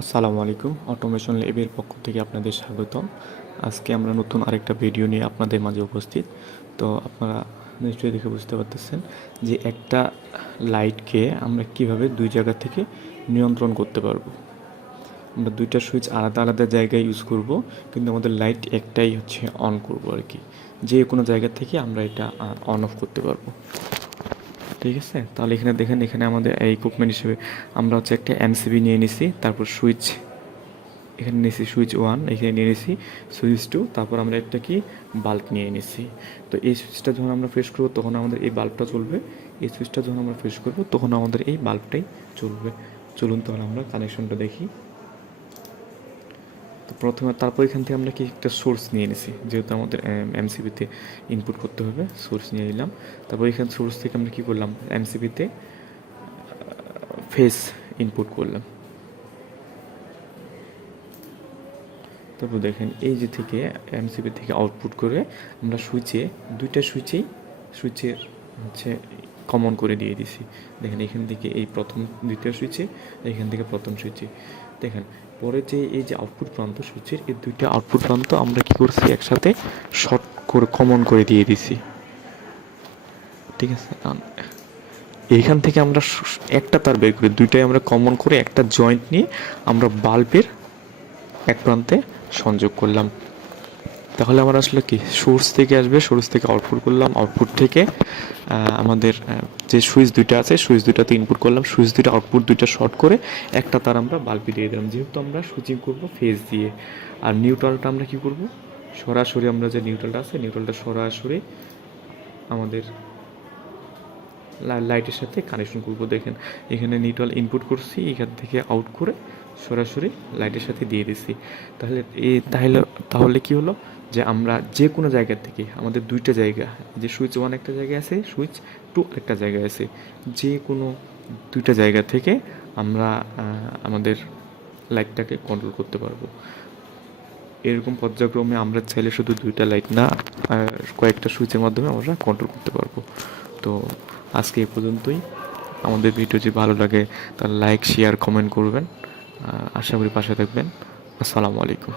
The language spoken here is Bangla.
আসসালামু আলাইকুম। অটোমেশন ল্যাবের পক্ষ থেকে আপনাদের স্বাগতম। আজকে আমরা নতুন আরেকটা ভিডিও নিয়ে আপনাদের মাঝে উপস্থিত। তো আপনারা নিশ্চয়ই দেখে বুঝতে পারতেছেন যে একটা লাইটকে আমরা কিভাবে দুই জায়গা থেকে নিয়ন্ত্রণ করতে পারবো। আমরা দুইটা সুইচ আলাদা আলাদা জায়গায় ইউজ করব, কিন্তু আমাদের লাইট একটাই হচ্ছে অন করব আর কি। যে কোনো জায়গা থেকে আমরা এটা অন অফ করতে পারবো। ঠিক আছে, তাহলে এখানে দেখেন, এখানে আমাদের এই ইকুইপমেন্ট হিসেবে আমরা হচ্ছে একটা এমসিবি নিয়ে নিছি, তারপর সুইচ এখানে নিয়েছি সুইচ 1, এখানে নিয়ে নিয়েছি সুইচ 2, তারপর আমরা একটা কি বাল্ব নিয়ে নিয়েছি। তো এই সুইচটা যখন আমরা প্রেস করবো তখন আমাদের এই বাল্বটা চলবে, এই সুইচটা যখন আমরা প্রেস করবো তখন আমাদের এই বাল্বটাই চলবে। চলুন তাহলে আমরা কানেকশনটা দেখি। তো প্রথমে তারপর এখান থেকে আমরা কি একটা সোর্স নিয়ে নিছি, যেহেতু আমাদের এমসিবিতে ইনপুট করতে হবে, সোর্স নিয়ে নিলাম। তারপর এখানে সোর্স থেকে আমরা কী করলাম, এমসিবিতে ফেস ইনপুট করলাম। তারপর দেখেন এই যে থেকে এমসিবি থেকে আউটপুট করে আমরা দুইটা সুইচের হচ্ছে কমন করে দিয়ে দিছি। দেখেন এখান থেকে এই প্রথম দ্বিতীয় সুইচে, এখান থেকে প্রথম সুইচে। দেখেন পরে যে এই যে আউটপুট প্রান্ত সুইচের, এই দুইটা আউটপুট প্রান্ত আমরা কি করছি, একসাথে শর্ট করে কমন করে দিয়ে দিছি। ঠিক আছে, এইখান থেকে আমরা একটা তার বের করি, দুইটাই আমরা কমন করে একটা জয়েন্ট নিয়ে আমরা বাল্বের এক প্রান্তে সংযোগ করলাম। তাহলে আমার আসলে কি সোর্স থেকে আসবে, সোর্স থেকে আউটপুট করলাম, আউটপুট থেকে আমাদের যে সুইচ দুইটা আছে সুইচ দুইটাতে ইনপুট করলাম, সুইচ দুইটা আউটপুট দুইটা শর্ট করে একটা তার আমরা বাল্বে দিয়ে দিলাম। যেহেতু আমরা সুইচিং করব ফেজ দিয়ে, আর নিউট্রালটা আমরা কি করব, সরাসরি আমরা যে নিউট্রালটা আছে নিউট্রালটা সরাসরি আমাদের লাইটের সাথে কানেকশন করব। দেখেন এখানে নিউট্রাল ইনপুট করছি, এখান থেকে আউট করে সরাসরি লাইটের সাথে দিয়ে দিছি। তাহলে কি হলো যে আমরা যে কোনো জায়গা থেকে, আমাদের দুইটা জায়গা, যে সুইচ 1 একটা জায়গায় আছে, সুইচ 2 একটা জায়গায় আছে, যে কোনো দুইটা জায়গা থেকে আমরা আমাদের লাইটটাকে কন্ট্রোল করতে পারবো। এরকম পর্যায়ক্রমে আমরা চাইলে শুধু দুইটা লাইট না, কয়েকটা সুইচের মাধ্যমে আমরা কন্ট্রোল করতে পারবো। তো আজকে এই পর্যন্তই। আমাদের ভিডিও যদি ভালো লাগে তাহলে লাইক, শেয়ার, কমেন্ট করবেন। আশা করি পাশে থাকবেন। আসসালামু আলাইকুম।